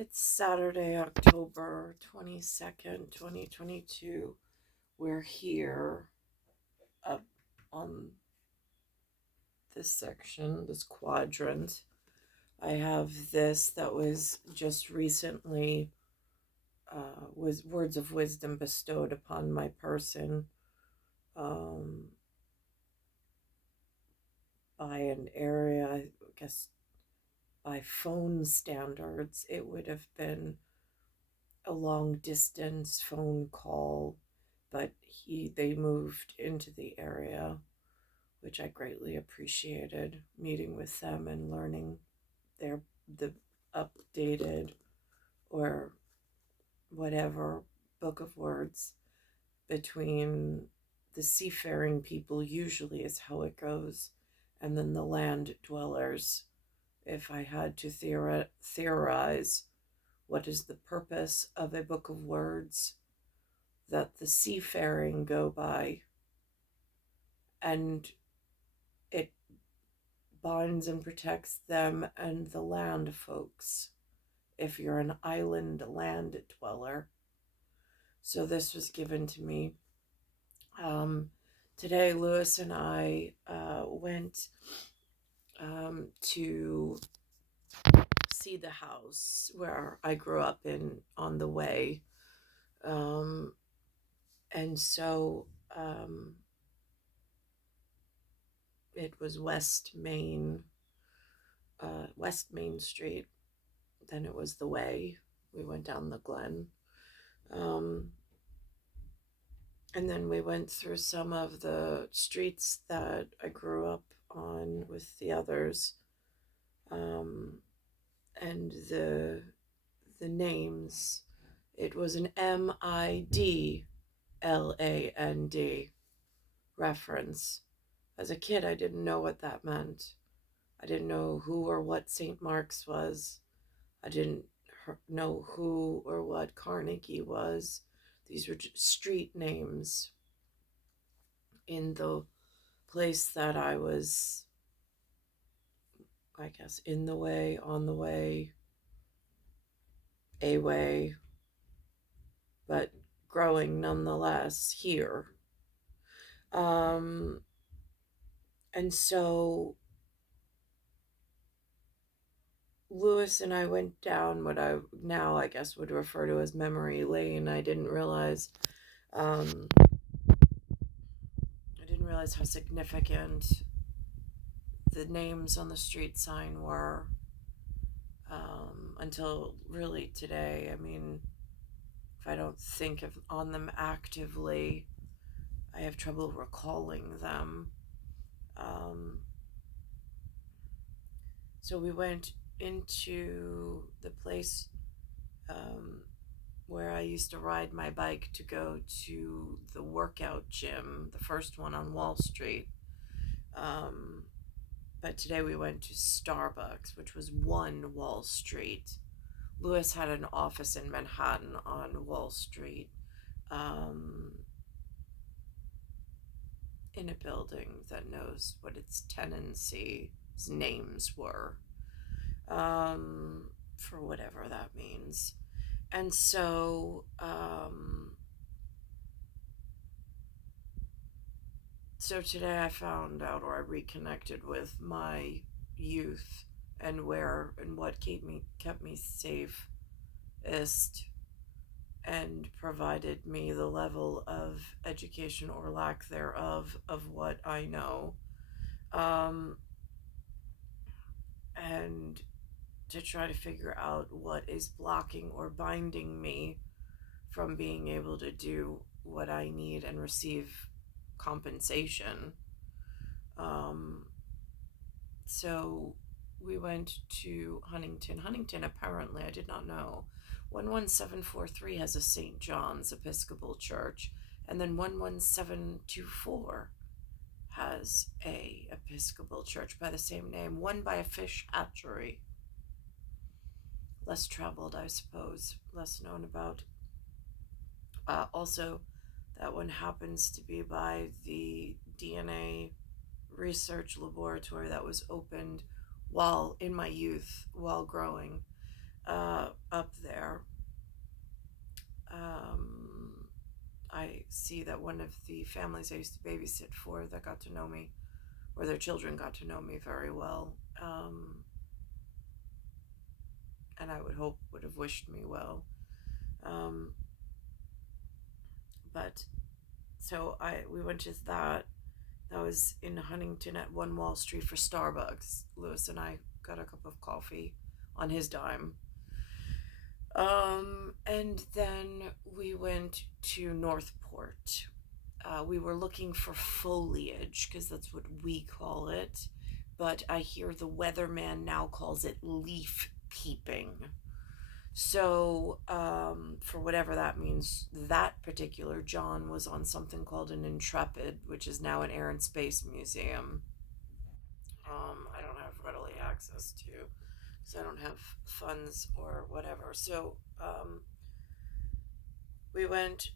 It's Saturday, October 22nd, 2022. We're here up on this section, this quadrant. I have this that was just recently was words of wisdom bestowed upon my person um, by an area, I guess by phone standards, it would have been a long distance phone call, but they moved into the area, which I greatly appreciated meeting with them and learning the updated or whatever book of words between the seafaring people, usually is how it goes, and then the land dwellers. If I had to theorize what is the purpose of a book of words that the seafaring go by, and it binds and protects them and the land folks if you're an island land dweller. So this was given to me. Today, Lewis and I went to see the house where I grew up in on the way. And so it was West Main Street. Then it was the way. We went down the Glen. And then we went through some of the streets that I grew up on with the others. And the names, it was an MIDLAND reference. As a kid, I didn't know what that meant. I didn't know who or what St. Mark's was. I didn't know who or what Carnegie was. These were just street names in the place that I was, I guess, in the way, on the way, a way, but growing nonetheless here. And so Lewis and I went down what I now, I guess, would refer to as memory lane. I didn't realize how significant the names on the street sign were until really today. I mean, if I don't think on them actively, I have trouble recalling them. So we went into the place where I used to ride my bike to go to the workout gym, the first one on Wall Street. But today we went to Starbucks, which was one Wall Street. Lewis had an office in Manhattan on Wall Street, in a building that knows what its tenancy's names were, for whatever that means. And so, so today I found out, or I reconnected with my youth and where and what kept me safest and provided me the level of education or lack thereof of what I know. And to try to figure out what is blocking or binding me from being able to do what I need and receive compensation. So we went to Huntington. Huntington, apparently, I did not know. 11743 has a St. John's Episcopal Church, and then 11724 has a Episcopal church by the same name, one by a fish hatchery. Less traveled, I suppose, less known about. Also, that one happens to be by the DNA research laboratory that was opened while in my youth, while growing, up see that one of the families I used to babysit for that got to know me, or their children got to know me very well, and I would hope would have wished me well. Um, but so we went to that. That was in Huntington at One Wall Street for Starbucks. Lewis and I got a cup of coffee on his dime. And then we went to Northport. We were looking for foliage because that's what we call it, but I hear the weatherman now calls it leaf peeping. So, for whatever that means, that particular John was on something called an Intrepid, which is now an Air and Space Museum. I don't have readily access to because I don't have funds or whatever. So, we went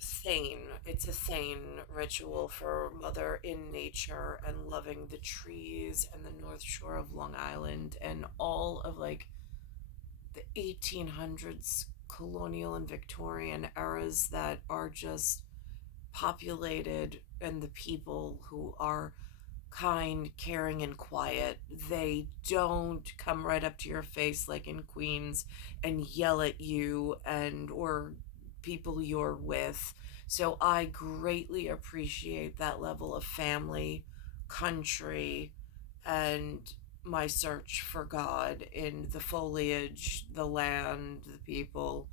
Thane. It's a Thane ritual for Mother in nature and loving the trees and the North Shore of Long Island and all of like the 1800s colonial and Victorian eras that are just populated, and the people who are kind, caring, and quiet. They don't come right up to your face like in Queens and yell at you and or people you're with. So I greatly appreciate that level of family, country, and my search for God in the foliage, the land, the people,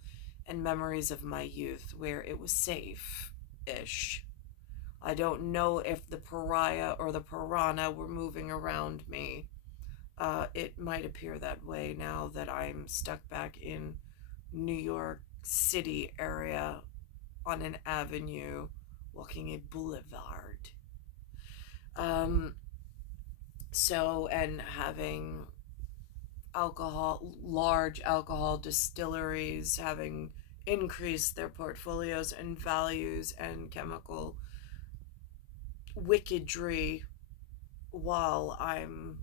and memories of my youth where it was safe ish. I don't know if the pariah or the piranha were moving around me. It might appear that way now that I'm stuck back in New York City area on an avenue walking a boulevard. Um, and having large alcohol distilleries having increased their portfolios and values and chemical wickedry while I'm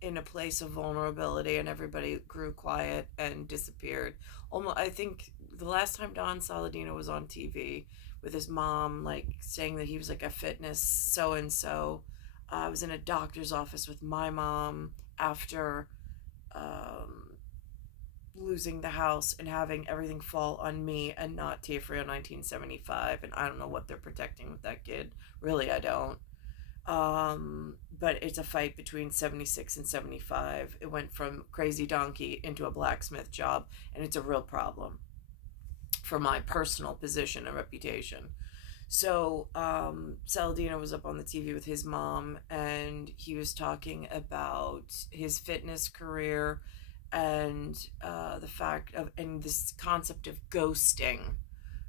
in a place of vulnerability and everybody grew quiet and disappeared. Almost, I think the last time Don Saladino was on TV with his mom, like saying that he was like a fitness so and so. I was in a doctor's office with my mom after um, losing the house and having everything fall on me and not Tiafrio 1975. And I don't know what they're protecting with that kid. Really, I don't. But it's a fight between 76 and 75. It went from crazy donkey into a blacksmith job, and it's a real problem for my personal position and reputation. So, Saladino was up on the TV with his mom, and he was talking about his fitness career and the fact of, and this concept of ghosting.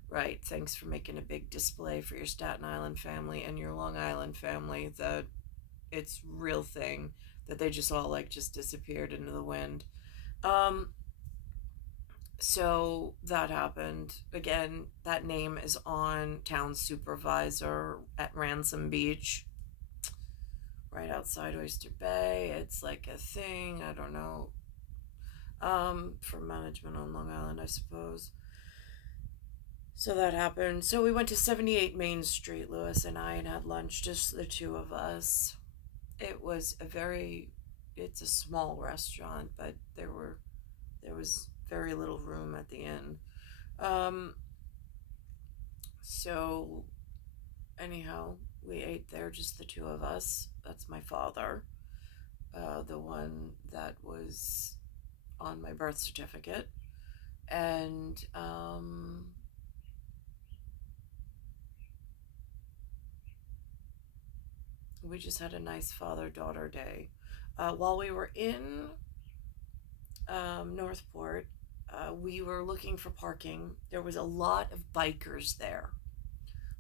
Right. Thanks for making a big display for your Staten Island family and your Long Island family that it's real thing that they just all like just disappeared into the wind. Um so that happened. Again, that name is on town supervisor at Ransom Beach, right outside Oyster Bay. It's like a thing, I don't know. For management on Long Island, I suppose. So that happened. So we went to 78 Main Street, Lewis and I, and had lunch, just the two of us. It was it's a small restaurant, but there was very little room at the inn. Um, so anyhow, we ate there, just the two of us. That's my father, the one that was on my birth certificate. And, we just had a nice father-daughter day. While we were in Northport, we were looking for parking. There was a lot of bikers there,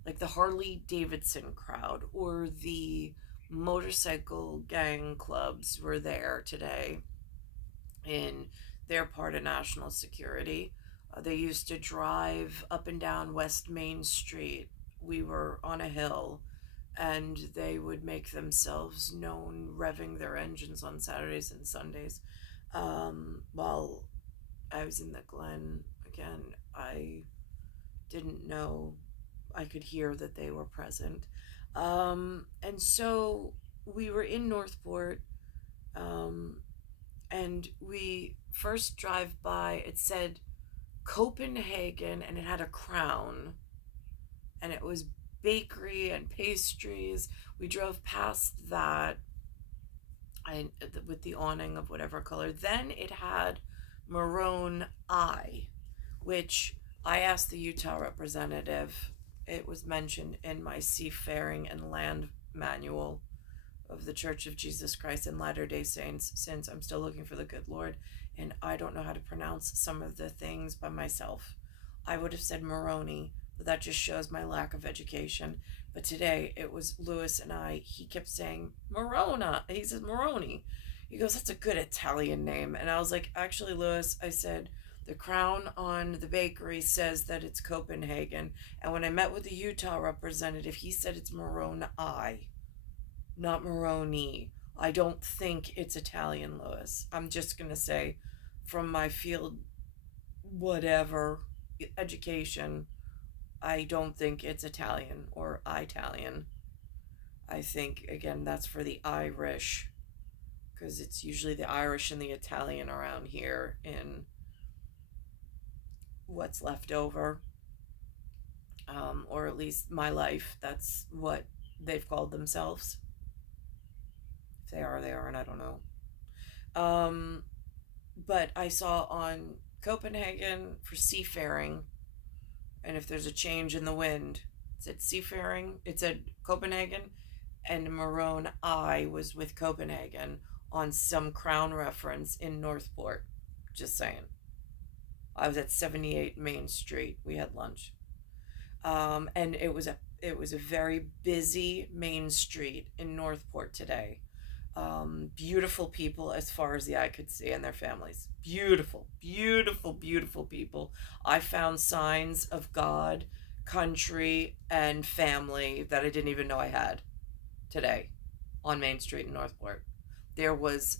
like the Harley Davidson crowd or the motorcycle gang clubs were there today in their part of national security. They used to drive up and down West Main Street. We were on a hill, and they would make themselves known revving their engines on Saturdays and Sundays. While I was in the Glen, again, I didn't know I could hear that they were present. And so we were in Northport, um, and we first drive by. It said Copenhagen, and it had a crown, and it was bakery and pastries. We drove past that, with the awning of whatever color. Then it had Maroon Eye, which I asked the Utah representative. It was mentioned in my Seafaring and Land manual of the Church of Jesus Christ and Latter-day Saints, since I'm still looking for the good Lord and I don't know how to pronounce some of the things by myself. I would have said Moroni, but that just shows my lack of education. But today it was Lewis and I. He kept saying Morona. He said Moroni. He goes, that's a good Italian name. And I was like, actually, Lewis, I said, the crown on the bakery says that it's Copenhagen. And when I met with the Utah representative, he said it's Moroni, not Moroni. I don't think it's Italian, Lewis. I'm just going to say, from my field, whatever, education, I don't think it's Italian or Italian. I think, again, that's for the Irish, because it's usually the Irish and the Italian around here in what's left over, or at least my life. That's what they've called themselves. If they are, they are, and I don't know. But I saw on Copenhagen for seafaring, and if there's a change in the wind, it said seafaring, it said Copenhagen, and Maroon I was with Copenhagen on some crown reference in Northport. Just saying. I was at 78 Main Street. We had lunch. And it was a very busy main street in Northport today. Beautiful people as far as the eye could see, and their families. Beautiful, beautiful, beautiful people. I found signs of God, country, and family that I didn't even know I had today on Main Street in Northport. There was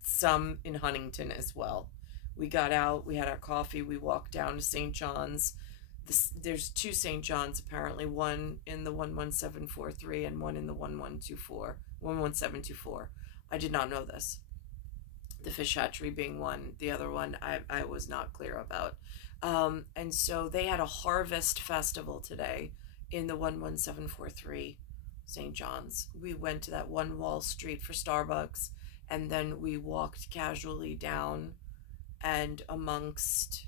some in Huntington as well. We got out, we had our coffee, we walked down to St. John's. There's two St. John's apparently, one in the 11743 and one in the 11724. I did not know this. The fish hatchery being one, the other one I was not clear about. And so they had a harvest festival today in the 11743 St. John's. We went to that one Wall Street for Starbucks, and then we walked casually down, and amongst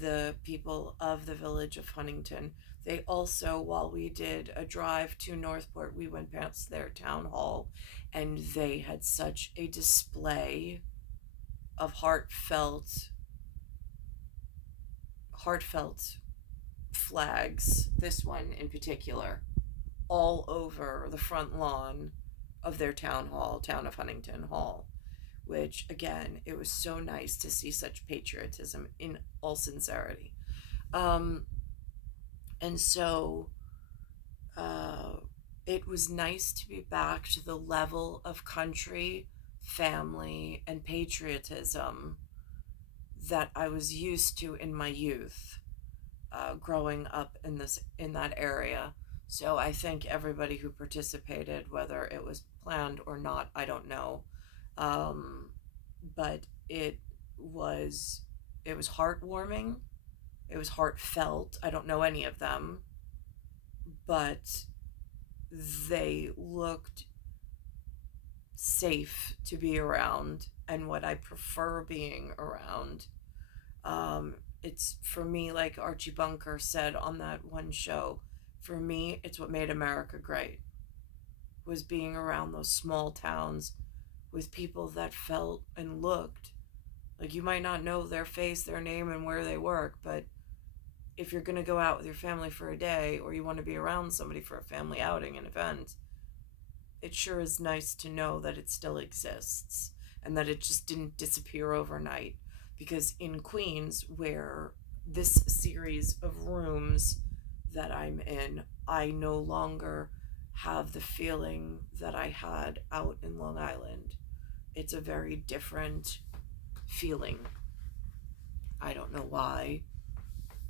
the people of the village of Huntington, they also, while we did a drive to Northport, we went past their town hall, and they had such a display of heartfelt flags, this one in particular, all over the front lawn of their town of Huntington Hall, which, again, it was so nice to see such patriotism in all sincerity. And so it was nice to be back to the level of country, family, and patriotism that I was used to in my youth, growing up in that area. So I thank everybody who participated, whether it was planned or not, I don't know. But it was heartwarming. It was heartfelt. I don't know any of them, but they looked safe to be around, and what I prefer being around. It's, for me, like Archie Bunker said on that one show, for me, it's what made America great, was being around those small towns with people that felt and looked like you might not know their face, their name, and where they work, but if you're going to go out with your family for a day, or you want to be around somebody for a family outing, an event, it sure is nice to know that it still exists and that it just didn't disappear overnight. Because in Queens, where this series of rooms that I'm in, I no longer have the feeling that I had out in Long Island. It's a very different feeling. I don't know why.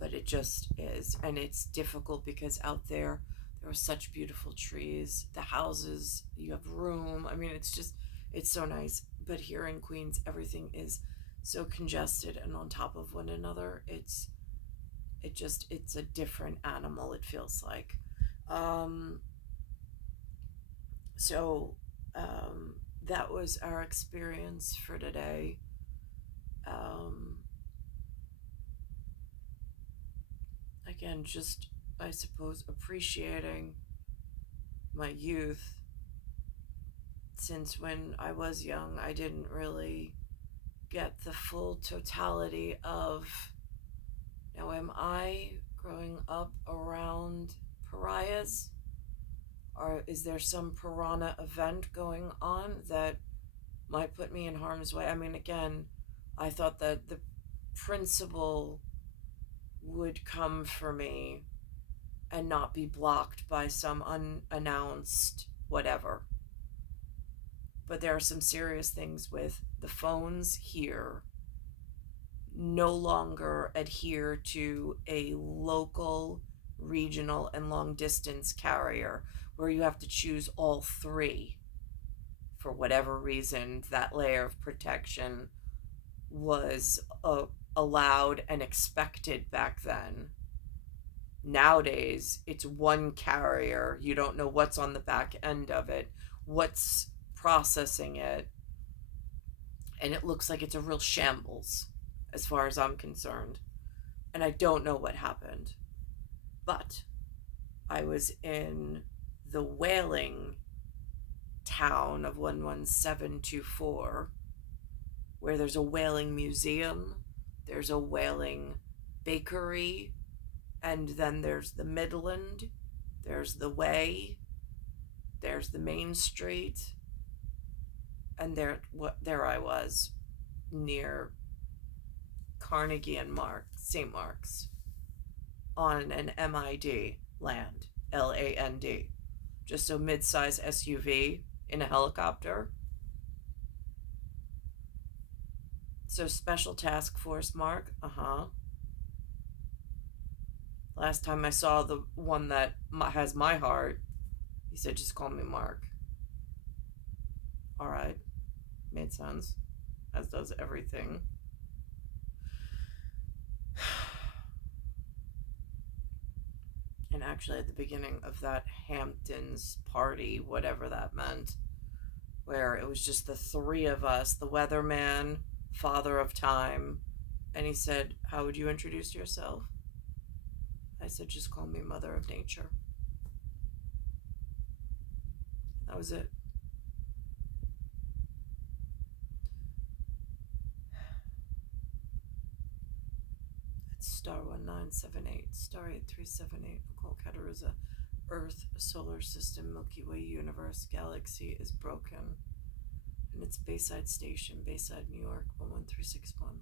but it just is. And it's difficult because out there are such beautiful trees, the houses, you have room. I mean, it's so nice. But here in Queens, everything is so congested and on top of one another. It's a different animal, it feels like. Um, so that was our experience for today. Um, Again, just, I suppose, appreciating my youth. Since when I was young, I didn't really get the full totality of, now, am I growing up around pariahs? Or is there some piranha event going on that might put me in harm's way? I mean, again, I thought that the principal would come for me and not be blocked by some unannounced whatever. But there are some serious things with the phones here no longer adhere to a local, regional, and long distance carrier where you have to choose all three. For whatever reason, that layer of protection was allowed and expected back then. Nowadays, it's one carrier. You don't know what's on the back end of it, what's processing it, and it looks like it's a real shambles as far as I'm concerned. And I don't know what happened. But I was in the whaling town of 11724, where there's a whaling museum, there's a whaling bakery, and then there's the Midland, there's the Way, there's the Main Street, and there I was near Carnegie and St. Mark's on an MID land, LAND, just a mid-size SUV in a helicopter. So Special Task Force Mark, Last time I saw the one that has my heart, he said, just call me Mark. All right, made sense, as does everything. And actually, at the beginning of that Hamptons party, whatever that meant, where it was just the three of us, the weatherman, Father of Time, and he said, how would you introduce yourself? I said, just call me Mother of Nature. That was it. It's star 1978, star 8378, Nicole, Cattaruzza, Earth, solar system, Milky Way, universe, galaxy is broken. And it's Bayside Station, Bayside, New York, 11361.